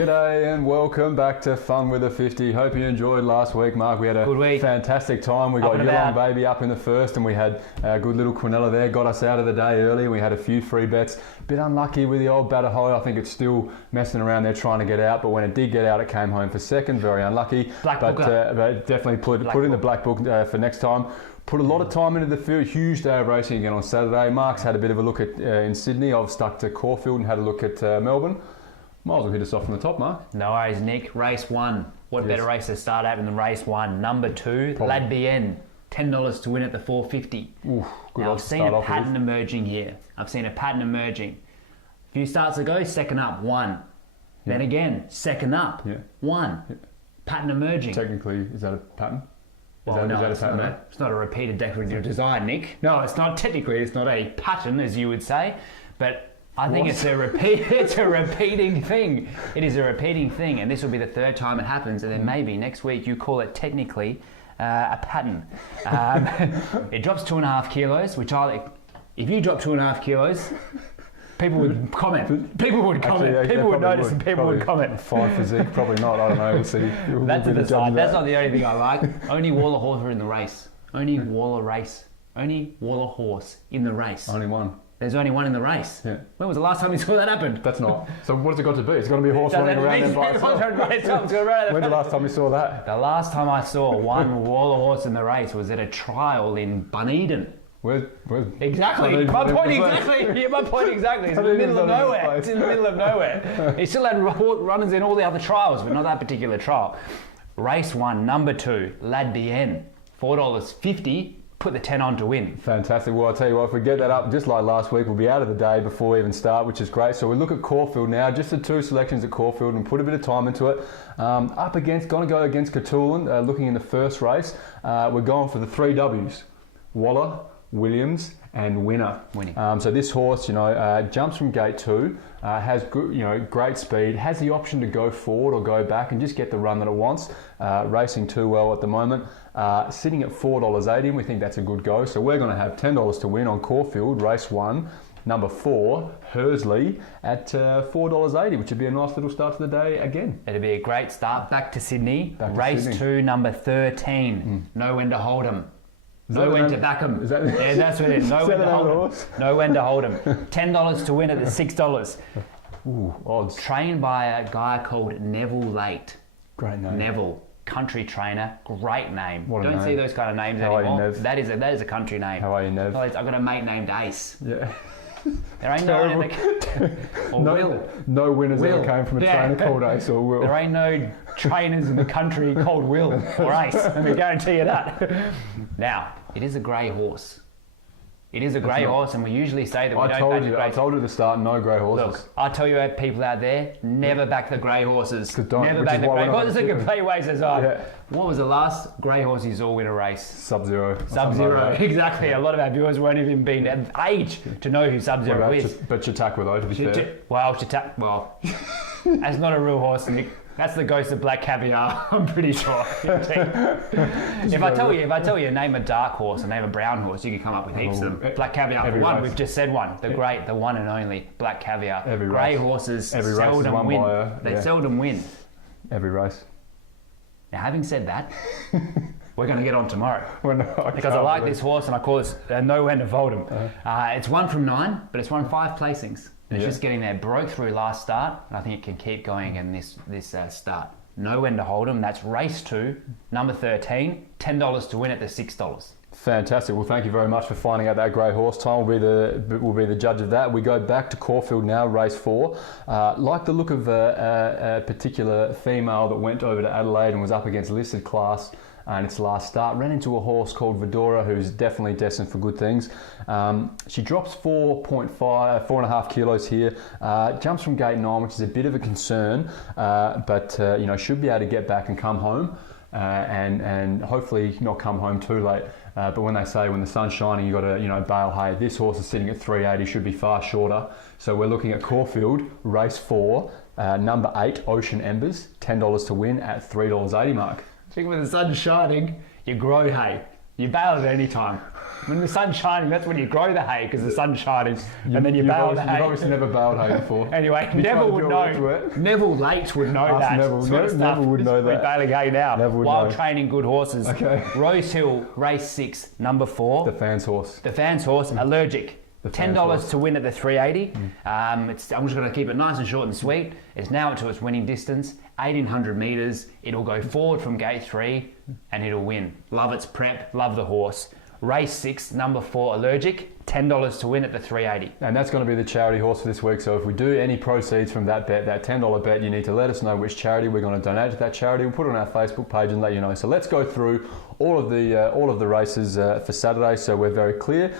G'day and welcome back to Fun with a 50. Hope you enjoyed last week, Mark. We had a fantastic time. We got Yulong Baby up in the first and we had a good little Quinella there. Got us out of the day early. We had a few free bets. Bit unlucky with the old Badajoy. I think it's still messing around there trying to get out. But when it did get out, it came home for second. Very unlucky. But definitely put in the black book for next time. Put a lot of time into the field. Huge day of racing again on Saturday. Mark's had a bit of a look at in Sydney. I've stuck to Caulfield and had a look at Melbourne. Might as well hit us off from the top, Mark. No worries, Nick. Race 1. What better race to start at than race 1? Number 2, Lad BN. $10 to win at the 450. Ooh, good. Now, I've seen a pattern emerging here. A few starts ago, second up, 1. Then again, second up, 1. Pattern emerging. Technically, is that a pattern? It's not a repeated decorative design, Nick. No, it's not. Technically, it's not a pattern, as you would say, but I think it's a repeating thing. It is a repeating thing, and this will be the third time it happens, and then maybe next week you call it technically a pattern. It drops 2.5 kilos, which if you drop 2.5 kilos, people would comment. People would comment. People would notice, and people would comment. Fine physique, probably not. I don't know. We'll see. That's a decide. That's not the only thing I like. Only Waller horse are in the race. Only Waller horse in the race. Only one. There's only one in the race. Yeah. When was the last time you saw that happen? That's not. So what's it got to be? It's got to be a horse running around there by itself. When's the last time you saw that? The last time I saw one Waller horse in the race was at a trial in Dunedin. Exactly. My point exactly. It's in the middle of nowhere. He still had runners in all the other trials, but not that particular trial. Race 1, number 2, Lad BN. $4.50. Put the 10 on to win. Fantastic. Well, I'll tell you what, if we get that up just like last week, we'll be out of the day before we even start, which is great. So we look at Caulfield now, just the 2 selections at Caulfield, and put a bit of time into it. Going to go against Caulfield, looking in the first race. We're going for the 3 Ws. Waller, Williams, and Winner. So this horse, jumps from gate 2, has good, great speed, has the option to go forward or go back and just get the run that it wants. Racing too well at the moment. Sitting at $4.80, and we think that's a good go. So we're going to have $10 to win on Caulfield, race 1. Number 4, Hersley, at $4.80, which would be a nice little start to the day again. It'd be a great start. Back to Sydney. Race 2, number 13. Know when to hold 'em. Know when to back 'em. Yeah, that's what it is. Know when to hold 'em. Know when to hold 'em. $10 to win at the $6. Ooh, odds. Trained by a guy called Neville Late. Great name. Neville. Country trainer, great name. Don't see those kind of names anymore. How are you, Nev? That is a country name. How are you, Nev? I've got a mate named Ace. Yeah. There ain't no one or Will. No winners ever came from a trainer called Ace or Will. There ain't no trainers in the country called Will or Ace. Let me guarantee you that. Now, it is a grey horse. It is a grey horse, and we usually say that we don't back the grey. I told you to start no grey horses. Look, I tell you, people out there, never back the grey horses. Never back the grey horses. It can play ways as well. Yeah. What was the last grey horse you saw win a race? Sub-Zero. Sub-Zero, exactly. A lot of our viewers won't even be of age to know who Sub-Zero is. But Chautauqua, though, to be fair. Well, that's not a real horse, Nick. That's the ghost of Black Caviar, I'm pretty sure. If I tell you name a dark horse and name a brown horse, you can come up with heaps of them. Black Caviar, one, we've just said one. The one and only Black Caviar. Grey horses seldom win. They seldom win. Every race. Now, having said that, we're going to get on tomorrow. Because I like this horse and I call it Know When to Fold 'Em. It's 1 from 9, but it's won 5 placings. It's just getting there. Broke through last start, and I think it can keep going in this start. Know When to Hold 'Em. That's race 2, number 13. $10 to win at the $6. Fantastic. Well, thank you very much for finding out that grey horse. Time will be the judge of that. We go back to Caulfield now, race 4. Like the look of a particular female that went over to Adelaide and was up against listed class in its last start. Ran into a horse called Vidora, who's definitely destined for good things. She drops 4.5 kilos here. Jumps from gate 9, which is a bit of a concern, but should be able to get back and come home. And hopefully not come home too late. But when they say when the sun's shining, you've got to bale hay. This horse is sitting at 380, should be far shorter. So we're looking at Caulfield, race 4, number 8, Ocean Embers, $10 to win at $3.80, Mark. I think when the sun's shining, you grow hay. You bale at any time. When the sun's shining, that's when you grow the hay because the sun's shining, and then you bale the hay. You've obviously never baled hay before. Anyway, Neville would know. Neville Late would know that. Neville would know that. Baling hay now while training good horses. Okay. Rosehill, race 6, number 4. The Fans horse. The Fans horse, allergic. $10 to win at the 380. I'm just going to keep it nice and short and sweet. It's now up to its winning distance, 1,800 metres. It'll go forward from gate 3 and it'll win. Love its prep, love the horse. Race 6, number 4, allergic. $10 to win at the 380. And that's going to be the charity horse for this week. So if we do any proceeds from that bet, that $10 bet, you need to let us know which charity we're going to donate to that charity. We'll put it on our Facebook page and let you know. So let's go through all of the races for Saturday. So we're very clear.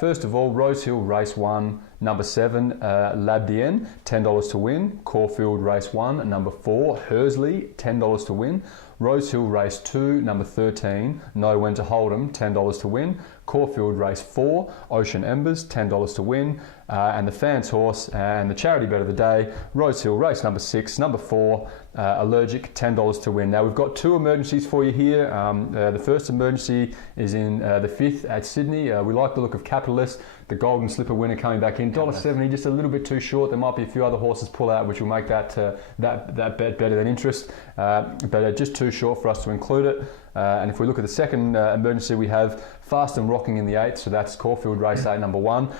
First of all, Rosehill race 1, number 7, Labdien, $10 to win. Caulfield race 1, number 4, Hersley, $10 to win. Rosehill race 2, number 13, Know When to Hold 'em, $10 to win. Caulfield race 4, Ocean Embers, $10 to win. And the Fans horse and the charity bet of the day, Rosehill race number 6, number 4, Allergic, $10 to win. Now we've got 2 emergencies for you here. The first emergency is in the 5th at Sydney. We like the look of Capitalist, the Golden Slipper winner coming back in. $1.70, just a little bit too short. There might be a few other horses pull out which will make that bet better than interest. But just too short for us to include it. And if we look at the second emergency, we have Fast and Rocking in the 8th. So that's Caulfield race 8, number 1.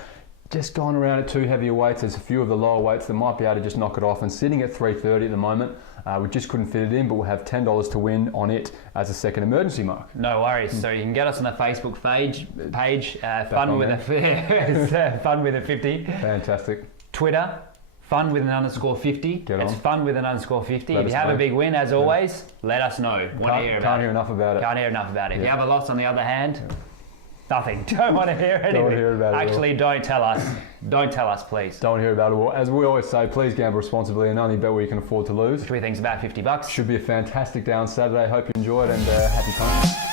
Just gone around at 2 heavier weights. There's a few of the lower weights that might be able to just knock it off. And sitting at 330 at the moment, we just couldn't fit it in, but we'll have $10 to win on it as a second emergency mark. No worries. So you can get us on the Facebook page, fun with a 50. Fantastic. Twitter, fun with an _50. It's fun with an _50. If you have a big win, as always, let us know. Can't hear enough about it. Can't hear enough about it. If you have a loss, on the other hand, nothing. Don't want to hear anything. Don't hear about it. Actually, don't tell us. Don't tell us, please. Don't hear about it. Well, as we always say, please gamble responsibly and only bet where you can afford to lose. Which we think is about $50. Should be a fantastic day on Saturday. Hope you enjoyed and happy times.